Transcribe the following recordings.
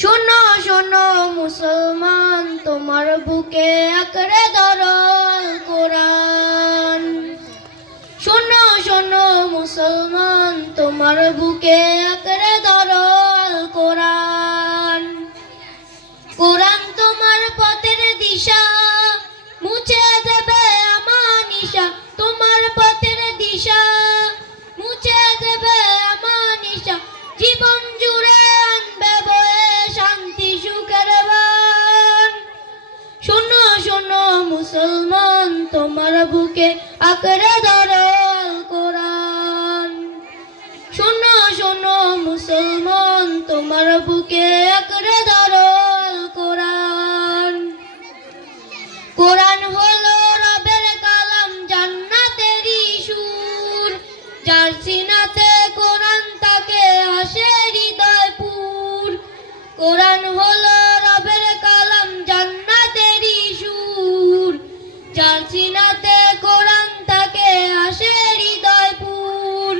শোনো শোনো মুসলমান, তোমার বুকে আঁকড়ে ধরো কোরআন। শোনো শোনো মুসলমান, তোমার বুকে আঁকড়ে ধরো কোরআন। কোরআন তোমার পথের দিশা, মুছে দেবে আমানিশা। তোমার পথের দিশা মুছে দেবে আমানিশা। জীবন জুড়ে আনবে বয়ে শান্তি সুখের বান। শোনো শোনো মুসলমান, তোমার বুকে আঁকড়ে ধরো কোরআন। শোনো শোনো মুসলমান, তোমার বুকে আঁকড়ে ধরো কোরআন। কোরআন হলো রবের কালাম, জান্নাতেরই সুর। যার সিনাতে কোরআন তাকে হাসে হৃদয়পুর। কোরআন হলো রবের কালাম, জান্নাতেরই সুর। যার সিনাতে কোরআন তাকে হাসে হৃদয়পুর।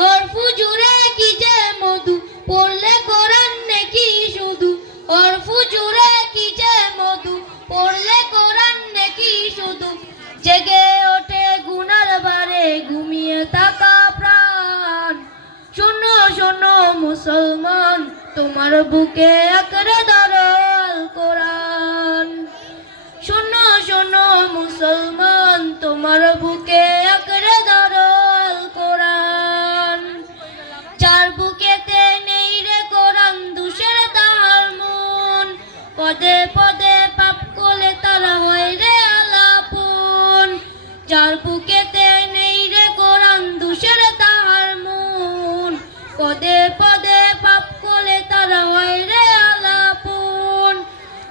হরফ জুড়ে কি যে মধু, পড়লে কোরআন নেকি শুধু। হরফ জুড়ে কি যে মধু, পড়লে কোরআন নেকি শুধু। জেগে ওঠে গুনার বারে, ঘুমিয়ে থাকা প্রাণ। শোনো শোনো মুসলমান, তোমার বুকে আঁকড়ে ধরো কোরআন। শোনো শোনো মুসলমান, তোমার বুকে আঁকড়ে ধরো কোরআন। যার বুকেতে নেই রে কোরআন, দুষের তাহার মন। পদে পদে পাপ করলে তারা হয় রে আলাপন। যার বুকেতে নেই রে কোরআন, দুষের তাহার মন। পদে পদে পাপ করলে তারা হয় রে আলাপন।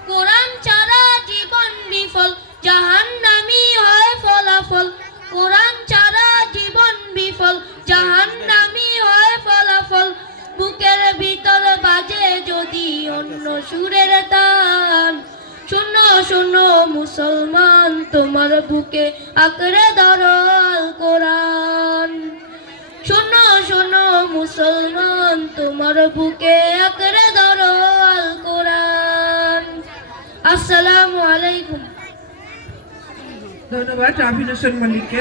কোরআন ছাড়া জীবন বিফল, জাহান্নামী হয় ফলাফল। কোরআন ছাড়া জীবন বিফল, জাহান্নামী হয় ফলাফল। বুকের ভিতর বাজে যদি অন্য সুরের তান। শোনো শোনো মুসলমান, তোমার বুকে আঁকড়ে ধরো কোরআন। শোনো শোনো মুসলমান, তোমার বুকে আঁকড়ে ধরো কোরআন। আসসালামু আলাইকুম। ধন্যবাদ রাফিন হোসেন মল্লিককে।